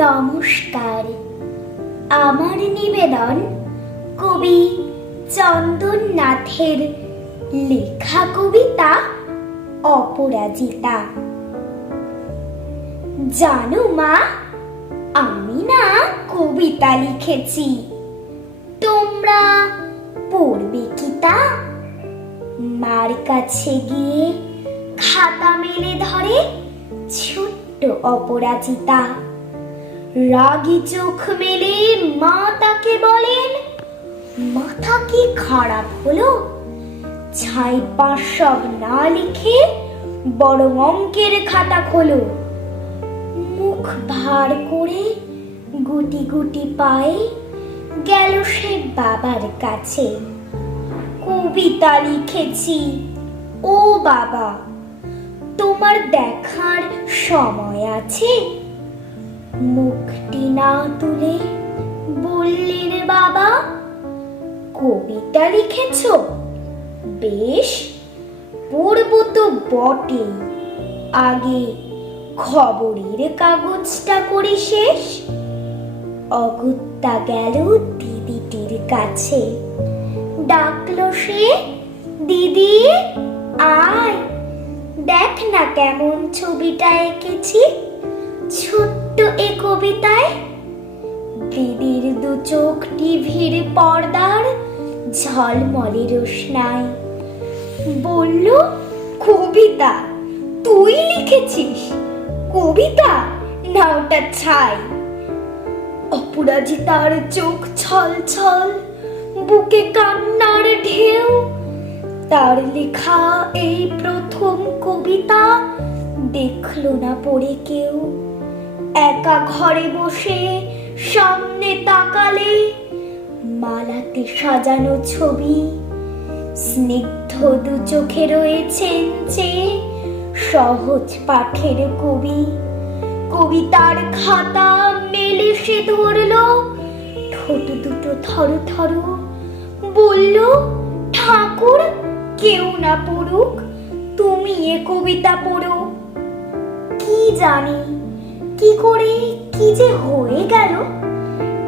নমস্কার। আমার নিবেদন কবি চন্দন নাথের লেখা কবিতা অপরাজিতা। জানো মা, আমি না কবিতা লিখেছি। তোমরা পড়বে কি তা? মার কাছে গিয়ে খাতা মেলে ধরে ছোট্ট অপরাজিতা। রাগী চোখ মেলে মা তাকে বলেন, মাথা কি খারাপ হলো? ছাই সব না লিখে বড় অঙ্কের খাতা খোলো। মুখ ভার করে গুটি গুটি পায়ে গেল সে বাবার কাছে। কবিতা লিখেছি, ও বাবা, তোমার দেখার সময় আছে? মুখটি না তুলে বললেন, বাবা, কবিতা লিখেছ? বেশ, পড়ব তো বটে। আগে খবরের কাগজটা করি শেষ। অগত্যা গেল দিদিটির কাছে। ডাকলো সে, দিদি, আয়। দেখ না কেমন ছবিটা এঁকেছি। ছোট্ট এ কবিতায়, দিদির দু চোখ টিভির পর্দার ঝলমলে রোশনাই বলল, কবিতা, তুই লিখেছিস? কবিতা না ওটা ছাই। অপরাজিতার চোখ ছল ছল, বুকে কান্নার ঢেউ। তার লেখা এই প্রথম কবিতা দেখল না পড়ে কেউ। একা ঘরে বসে সামনে তাকালে মালাতে সাজানো ছবি, স্নিগ্ধ দু চোখে রয়েছেন যে সহজ পাঠের কবি। কবিতার খাতা মেলে সে ধরলো, ঠোঁট দুটো থর থর বলল, ঠাকুর, কেউ না পড়ুক, তুমি এ কবিতা পড়ো। কি জানি কি করে, কি যে হয়ে গেল?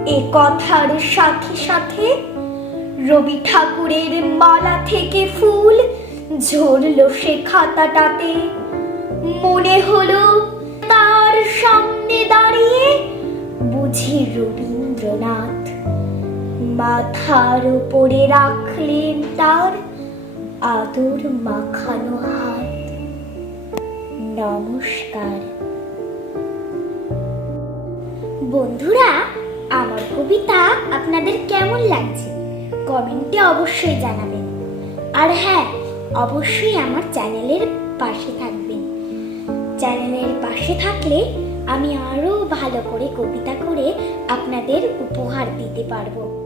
এ কথার সাথে সাথে রবি ঠাকুরের মালা থেকে ফুল ঝরলো সে খাতাটাতে। মনে হলো তার সামনে দাঁড়িয়ে বুঝি রবীন্দ্রনাথ মাথার উপরে রাখলেন তার আদর মাখানো হাত। নমস্কার। বন্ধুরা, আমার কবিতা আপনাদের কেমন লাগছে? কমেন্টে অবশ্যই জানাবেন। আর হ্যাঁ অবশ্যই আমার চ্যানেলের পাশে থাকবেন। চ্যানেলের পাশে থাকলে আমি আরও ভালো করে কবিতা করে আপনাদের উপহার দিতে পারব।